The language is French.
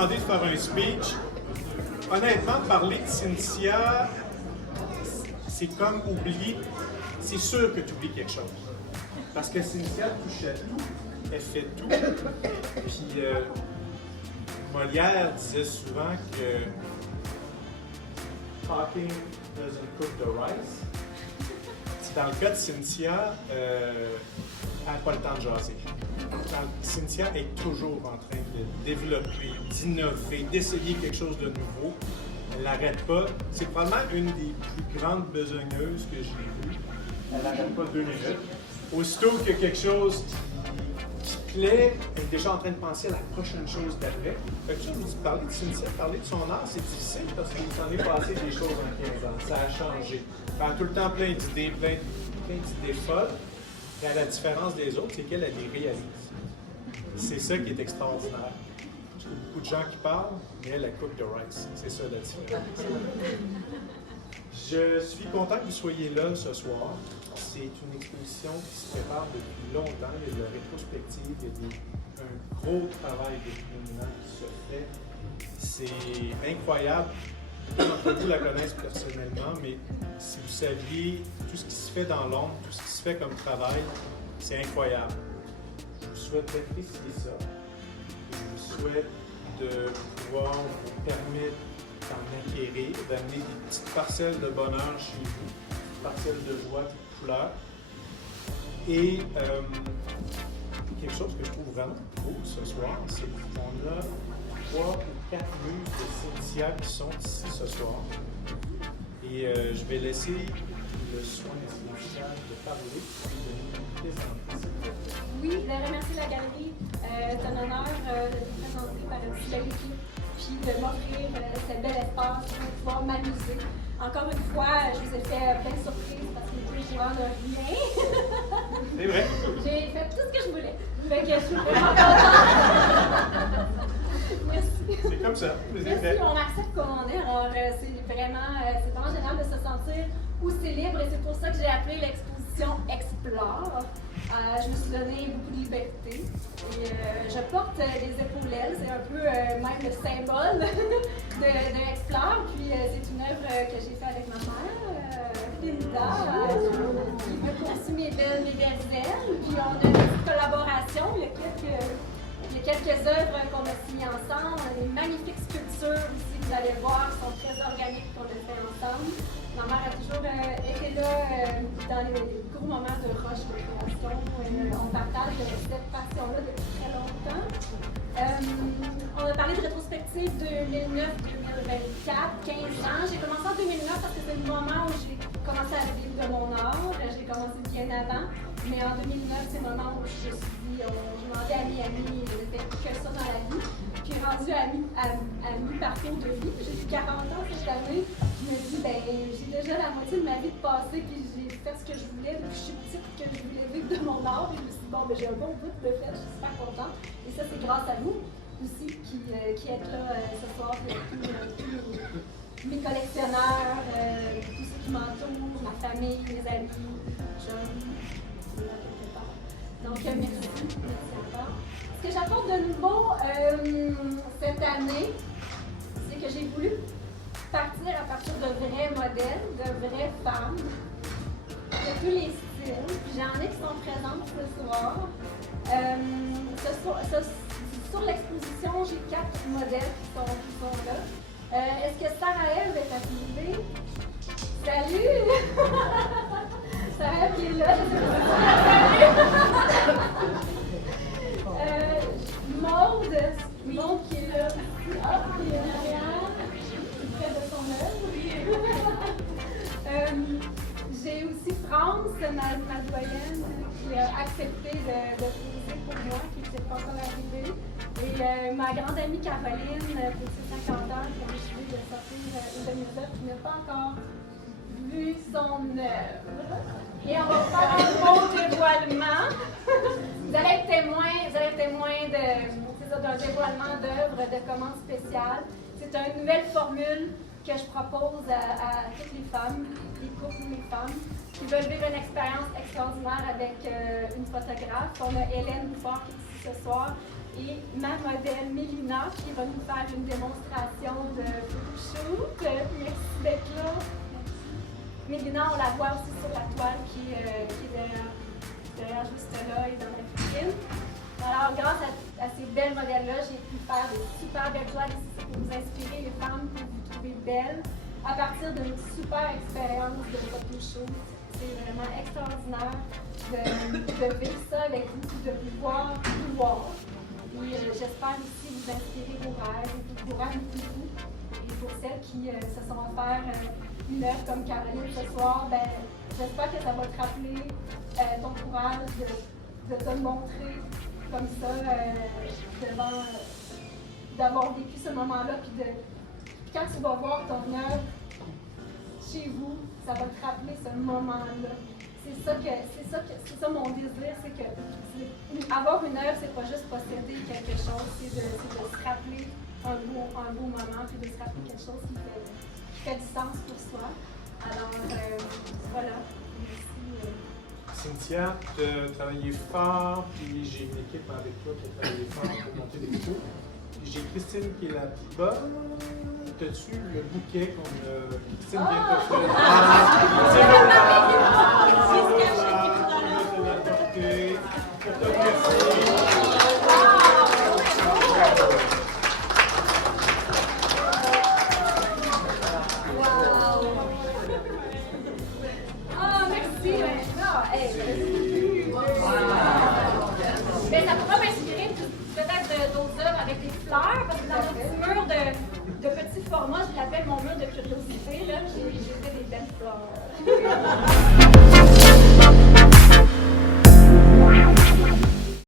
demandé de faire un speech. Honnêtement, parler de Cynthia, c'est comme oublier. C'est sûr que tu oublies quelque chose. Parce que Cynthia touche à tout, elle fait tout. Puis Molière disait souvent que talking doesn't cook the rice. Dans le cas de Cynthia, elle n'a pas le temps de jaser. Cynthia est toujours en train de développer, d'innover, d'essayer quelque chose de nouveau. Elle n'arrête pas. C'est probablement une des plus grandes besogneuses que j'ai vues. Elle n'arrête pas 2 minutes. Aussitôt qu'il y a quelque chose qui plaît, elle est déjà en train de penser à la prochaine chose d'après. Fait que ça, je vous dis, parler de Cynthia, parler de son art, c'est difficile parce qu'il s'en est passé des choses en 15 ans. Ça a changé. Elle a tout le temps plein d'idées, plein d'idées folles. Mais à la différence des autres, c'est qu'elle les réalise. C'est ça qui est extraordinaire. Il y a beaucoup de gens qui parlent, mais elle cook the rice. C'est ça la différence. Je suis content que vous soyez là ce soir. C'est une exposition qui se prépare depuis longtemps. Il y a de la rétrospective, il y a un gros travail de criminel qui se fait. C'est incroyable. Beaucoup d'entre vous la connaissent personnellement, mais si vous saviez tout ce qui se fait dans l'ombre, tout ce qui se fait comme travail, c'est incroyable. Je vous souhaite d'apprécier ça. Je vous souhaite de pouvoir vous permettre d'en acquérir, d'amener des petites parcelles de bonheur chez vous, des parcelles de joie, de couleur. Et quelque chose que je trouve vraiment beau ce soir, c'est qu'on a 3 ou 4 muses de Cynthia qui sont ici ce soir. Et je vais laisser le soin spécial de parler et de nous présenter. Oui, je voudrais remercier la galerie. C'est un honneur de vous présenter par une si belle équipe, puis de m'offrir ce bel espace pour pouvoir m'amuser. Encore une fois, je vous ai fait plein de surprises parce que je suis joueur de rien. C'est vrai. J'ai fait tout ce que je voulais. Fait que je suis vraiment contente. Merci. C'est comme ça. Merci, on m'accepte comme on est. Alors, c'est vraiment génial de se sentir aussi libre et c'est pour ça que j'ai appelé l'exposition Explore. Je me suis donné beaucoup de liberté et je porte des épaulettes, c'est un peu même le symbole de Explore. Puis c'est une œuvre que j'ai faite avec ma mère, Linda, qui veut poursuivre mes belles ailes. Puis on a une petite collaboration, il y a quelques œuvres qu'on a signées ensemble, des magnifiques sculptures aussi, vous allez voir, qui sont très organiques qu'on a fait ensemble. Ma mère a toujours été là dans les gros moments de rush de création. On partage cette passion-là depuis très longtemps. On a parlé de rétrospective 2009-2024, 15 ans. J'ai commencé en 2009 parce que c'est le moment où j'ai commencé à vivre de mon art. Je l'ai commencé bien avant. Mais en 2009, c'est le moment où je m'en vais à Miami, je n'ai fait que ça dans la vie. Puis rendu à mi-parcours de vie, j'ai eu 40 ans cette année. Je me dis, j'ai déjà la moitié de ma vie de passé, puis j'ai fait ce que je voulais depuis que je suis petite, que je voulais vivre de mon art. Et je me suis dit, j'ai un bon bout de fait, je suis super contente. Et ça, c'est grâce à vous aussi qui êtes là ce soir, tous mes collectionneurs, tous ceux qui m'entourent, ma famille, mes amis, jeunes. Donc, merci encore. Ce que j'apporte de nouveau cette année, c'est que j'ai voulu partir à partir de vrais modèles, de vraies femmes, de tous les styles. Puis j'en ai qui sont présentes ce soir. Sur l'exposition, j'ai 4 modèles qui sont là. Est-ce que Sarah-Ève est affiliée? Salut! Sarah qui est là. Maude qui est là. Qui est en arrière, près de son œuvre. J'ai aussi France, ma doyenne, qui a accepté de poser pour moi, qui n'était pas encore arrivée. Et ma grande amie Caroline, pour ses 50 ans, qui a décidé de sortir une de mes œuvres, qui n'a pas encore vu son œuvre. Et on va faire un beau dévoilement. Vous allez être témoin d'un dévoilement d'œuvres de commande spéciale. C'est une nouvelle formule que je propose à toutes les femmes, les couples ou les femmes. qui veulent vivre une expérience extraordinaire avec une photographe. On a Hélène Bouffard qui est ici ce soir et ma modèle Mélina qui va nous faire une démonstration de photoshoot. Merci d'être là. Mélina, on la voit aussi sur la toile qui est derrière juste là et dans la vitrine. Alors, grâce à ces belles modèles-là, j'ai pu faire des super belles toiles ici pour vous inspirer les femmes, pour vous trouver belles, à partir d'une super expérience de photoshoot. C'est vraiment extraordinaire de vivre ça avec vous, de pouvoir vous voir. Et j'espère aussi vous inspirer vos rêves, vos rêves pour vous. Et pour celles qui se sont offertes une œuvre comme Caroline ce soir, ben, j'espère que ça va te rappeler ton courage de te montrer comme ça devant d'avoir vécu ce moment-là. Puis quand tu vas voir ton œuvre chez vous, ça va te rappeler ce moment-là. C'est ça mon désir, c'est que avoir une œuvre, c'est pas juste posséder quelque chose, c'est de se rappeler un beau moment, puis de se rappeler quelque chose qui fait du sens pour soi. Alors, voilà. Merci. Cynthia, tu as travaillé fort, puis j'ai une équipe avec toi qui a travaillé fort pour monter des photos. J'ai Christine qui est la bonne. T'as-tu le bouquet qu'on a. Christine vient pas Mais ça pourra m'inspirer peut-être d'autres œuvres avec des fleurs, parce que dans mon petit mur de petit format, je l'appelle mon mur de curiosité, là, j'ai fait des belles fleurs.